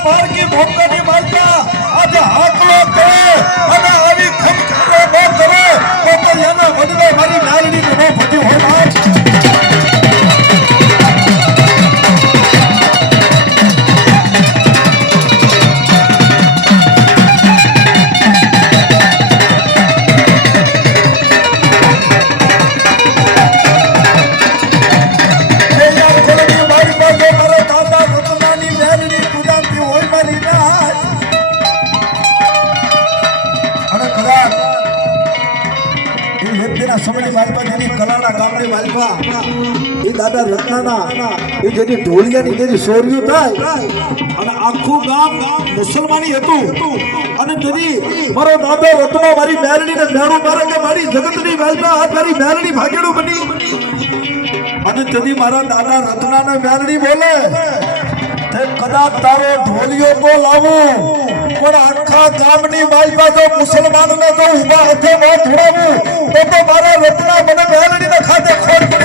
પારકી ભોંકાની મારતા આજે હાકલો કરે અને આવી ખમખારો ન કરે તો એના બદલે મારી નારડી નો ભજી હોય બાપ સમયની વાલપા જેની કલાના ગામની વાલપા એ દાદા રત્નાના એ જેની ઢોલિયાની જેની સોર્યું થાય અને આખું ગામ મુસલમાની હતું અને જેની મારો દાદો રત્નો મારી મેરડીને મેળું મારે કે મારી જગતની વાલપા આ મારી મેરડી ભાગેડું બની અને જેની મારા દાદા રત્નાને મેરડી બોલે તે કદાચ તારો ઢોલિયો તો લાવું પણ આખા ગામની વાલપા જો મુસલમાનને તો ઉભા હાથે ન ધોડાવું તો મારા રત્ના મને મેલડીને ખાતે ખોટ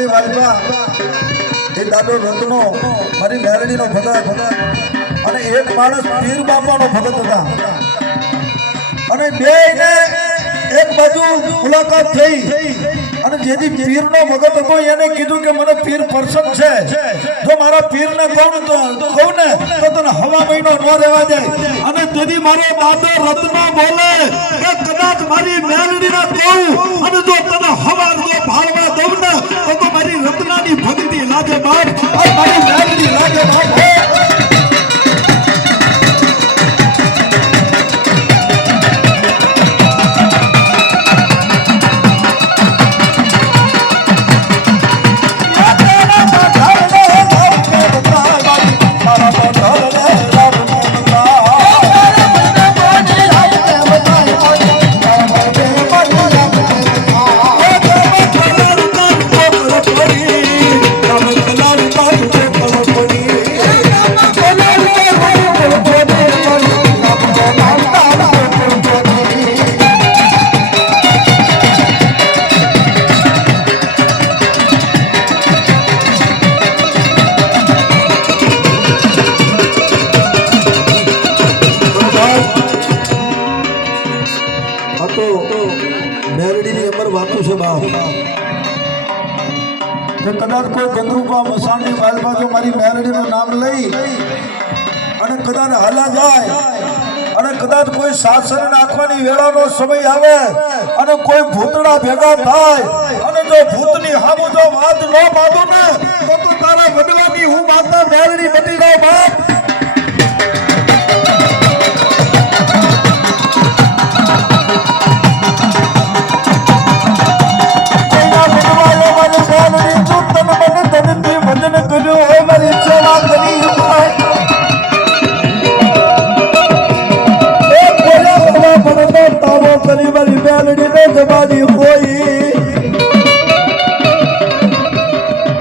પડી બાપ મારી મેરડીનો ભગત અને એક માણસ પીર બાપાનો ભગત હતા અને બેયને એક બાજુ મુલાકાત થઈ અને જેથી પીરનો ભગત હતો એને કીધું કે મને પીર પસંદ છે જો મારા પીરને કહું ને તો તને હવા મહિનો ન રહેવા દે અને તેથી મારો દાદો રત્નો બોલે કે કદાચ મારી મેરડીને કહું અને જો તને હવા જો ભાળવા દઉં ને તો મારી રત્નાની ભક્તિ લાગે બાપ અને મારી મેરડી લાગે બાપ કદાચ કોઈ ગંદરૂપા મસાણની વાલપા જો મારી મેરડીનું નામ લઈ અને કદાચ હાલા જાય અને કદાચ કોઈ શાસન નાખવાની વેળાનો સમય આવે અને કોઈ ભૂતડા ભેગા થાય અને જો ભૂતની હામુ જો વાત ન બાંધો ને તો તારા વડવાની હું માતા મેરડી બની ગયો બાપ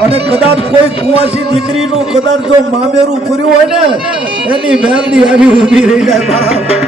અને કદાચ કોઈ કુવાસી દીકરીનું કદાચ જો મામેરું ફર્યું હોય ને એની મેરડી આવી ઊભી રહી જાય